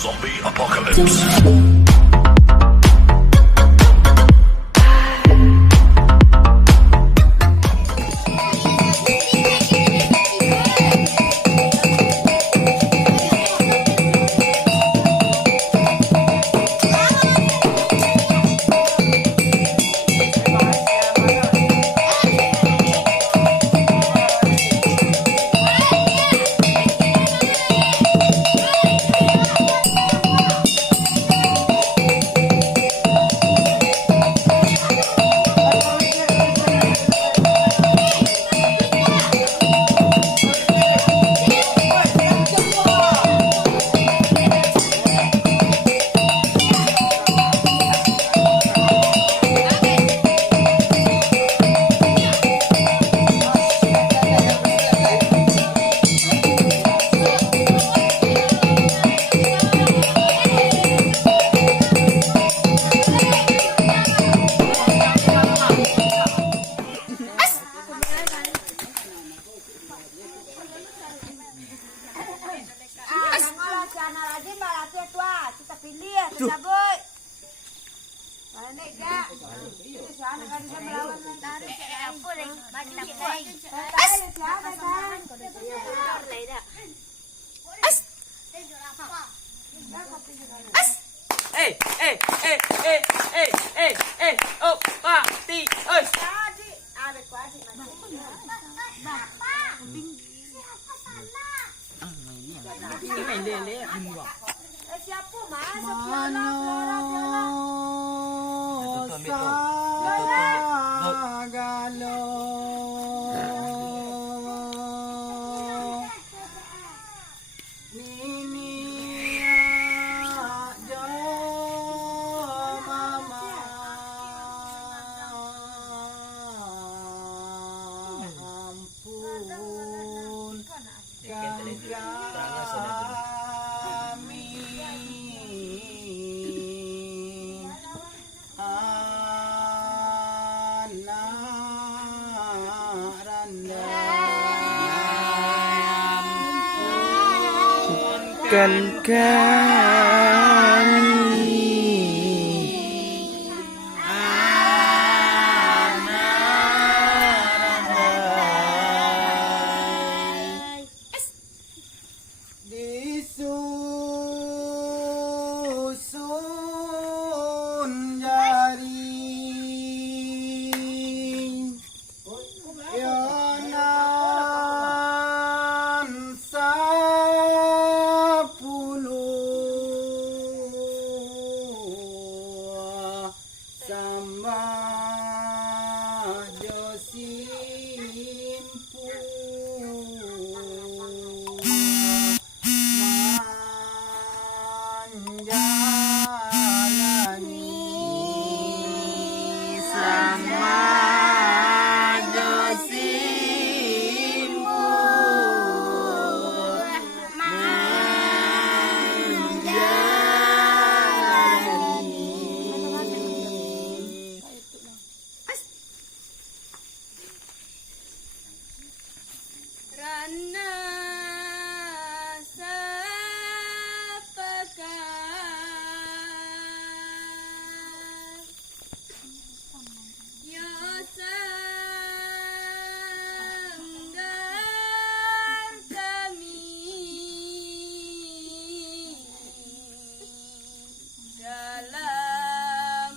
Zombie Apocalypse. Oh, Pati, ơi. Cái này lê mình gọi. Kan kami disusun jaring yonan sambah josimpu manjalani sambah josimpu Rana sapakar yo sanggar kami dalam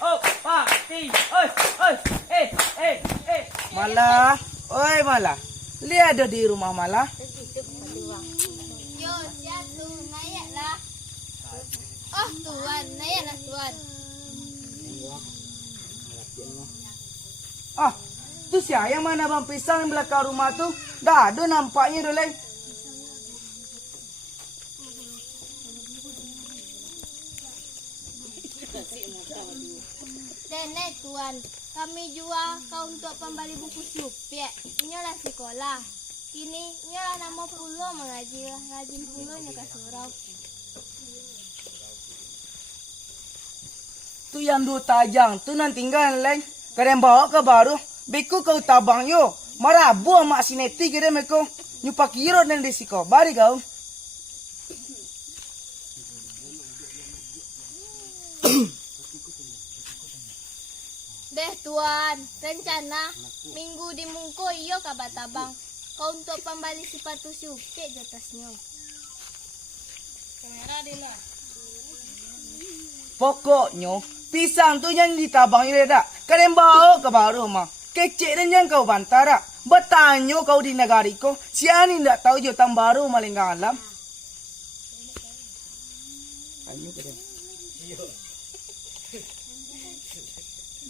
oh, pa, ti, Mala, oi Mala. Lihat ada di rumah Mala. Yo, siap tu, naiklah. Oh, tuan, naiklah tuan. Ah, tu siapa yang mana bang pisang belakang rumah tu? Dah ada nampaknya dulu. Nenek tuan, kami jual kau untuk pembali buku supiak. Inilah sekolah. Kini inilah nama pulau mengaji. Rajin pulaunya ke surau. Tu yang dua tajang tu nanti tinggal lain. Kadang bawa ke baru. Beku kau tabang yo. Marabu mak sineti kira meko. Nyupa kiro dan risiko. Bari kau. Deh tuan, rencana minggu di Mungko iyo kabar tabang. Kau untuk pembali sepatu supiak di atasnya. Kamera dia. Pokoknya pisang tu yang ditabang ini dah. Kadang bawa ke baru mah. Kecik dan yang kau bantara. Bertanya kau di negara ko. Siapa ni tak tahu jutaan baru maling alam.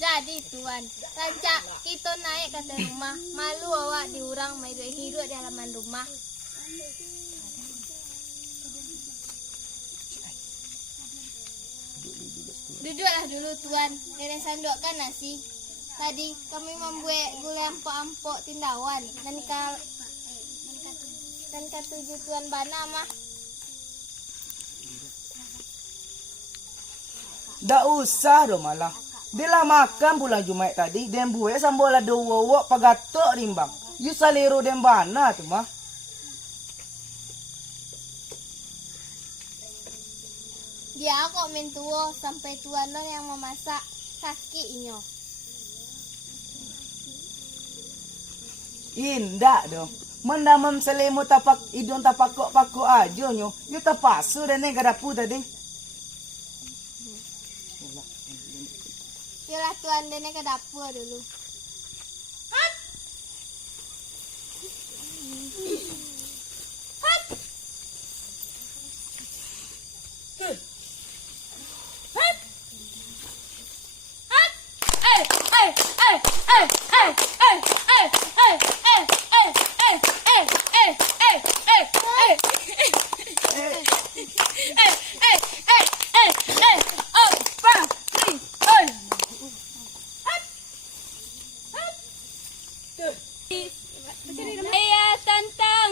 Jadi tuan, rancak kita naik ke atas rumah. Malu awak diurang main hidup di halaman rumah. Duduklah dulu tuan, nenek sandokkan nasi. Tadi kami membuat gulai ampok-ampok tindawan. Dan ketujuh tuan bana mah. Tak usah dah malah. Dia lah makan bulan Jumaat tadi. Dan buat sambal ada wawak pagatok rimbang. You salero dan bana tu mah. Dia kok main tua sampai tuan dong yang memasak sakit inyo. Indah dong. Mendamam selemu tapak hidung tapak pakok aja nyo. You terpasu dan ni kadapu tadi. Yalah tuan nenek ke dapur dulu. Saya tantang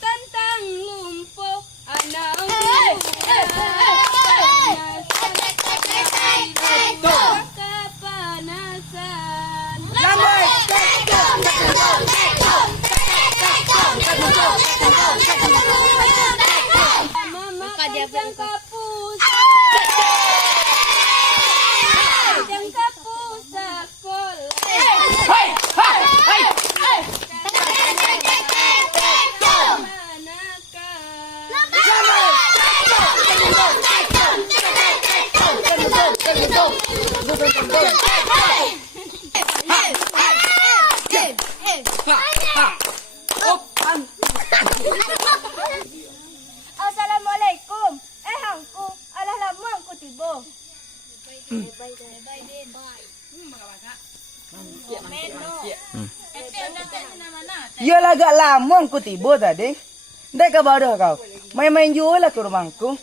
tantang lumpuh anak kepanasan. Mama pasang kapus. Pasang kapus sekolah. Assalamualaikum. Hangku, alah lama aku tiba. Ya lah agak lama aku tiba tadi. Dah kabar dah kau. Main-main jual lah ke rumahku.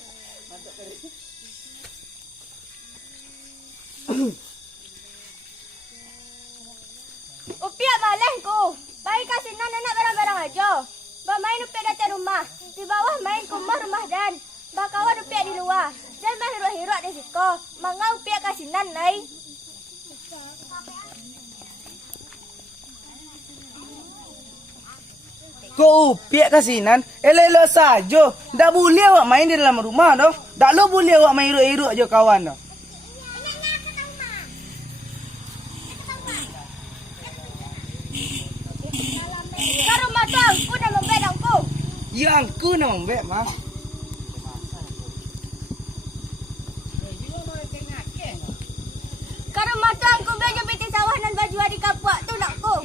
Upiak malahku. Baik kasih anak barang-barang aja. Bermain upiak datang rumah. Di bawah main kumah rumah dan. Bakawan upiak di luar. Jangan hirup-hirup di siko. Mangga upiak kasinan nai. Kau upiak kasinan. Elok-elok saja. Tak boleh awak main di dalam rumah dah. Tak lo boleh awak main hiruk-hiruk je kawan dah. Ke rumah tu aku dah membedangku. Yang ku nama mbak mah. Karena mata aku belajar peti sawah dan baju hari kapuak tu nak ku.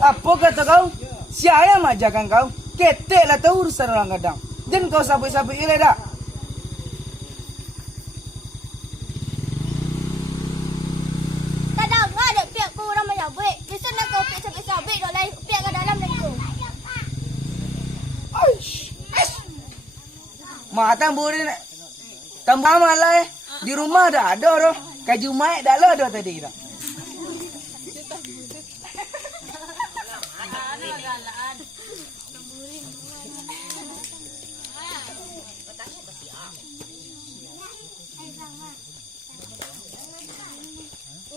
Apa kata kau? Siapa yang majakan kau? Ketek lah tahu urusan orang kadang. Jangan kau sabit-sabit ilai dah. Tak ada ada pihak ku orang menyabit. Bisa nak kau pihak sabit-sabit dok lain pihak ke dalam dan ku. Aish. Mata boleh nak. Tambah malah di rumah dah ada roh. Kaju mai dah ada tadi dah.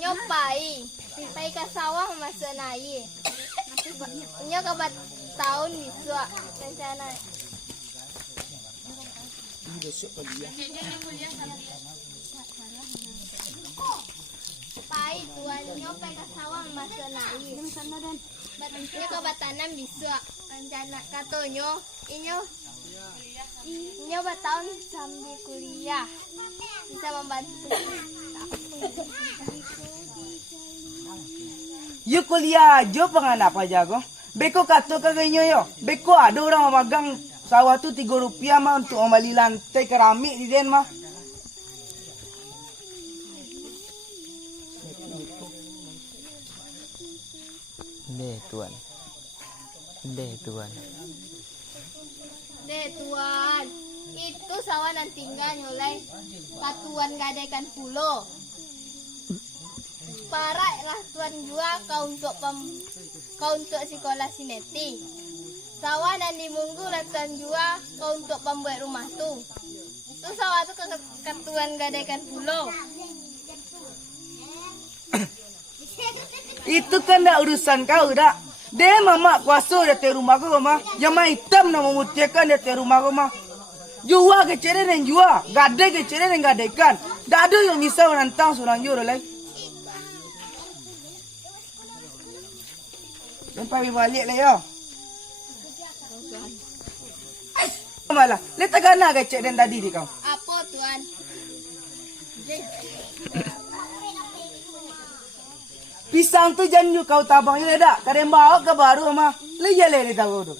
Nyopai, pai ke sawah masa naik. Nyo ke tahun bisa rencana. Pai tuan nyo pai ke sawah masa naik. Nyo ke tanam bisa rencana katonyo. Nyo tahun sambil kuliah bisa membantu. You kuliah aja pengen apa jago? Beko kata kagaknya yo. Beko ada orang magang sawah tu 3 rupiah mah untuk membeli lantai keramik di den mah. Deh tuan. Deh tuan, itu sawah nan tinggal nyolai patuan gadaikan pulau. Parak lah tuan jua kau untuk sekolah sineti. Sawah nan dimunggu lah tuan jua kau untuk pembuat rumah tu. Tu sawah tu ke tuan gadaikan pulau. Itu kan dah urusan kau dah. Dia mama kuasa dari rumah kau mah. Yang mah hitam nak memutihkan dari rumah kau mah. Jua keceret dan jua, gadai keceret dan gadaikan. Dah ada yang bisa menantang seorang jura lagi. Sampai balik lah ya. Malah, letak gana kecek dan tadi di kau. Apa tuan? Pisang tu jangan kau tabang ini dah. Kadang bawa ke baru mah. Leja le tahu tu.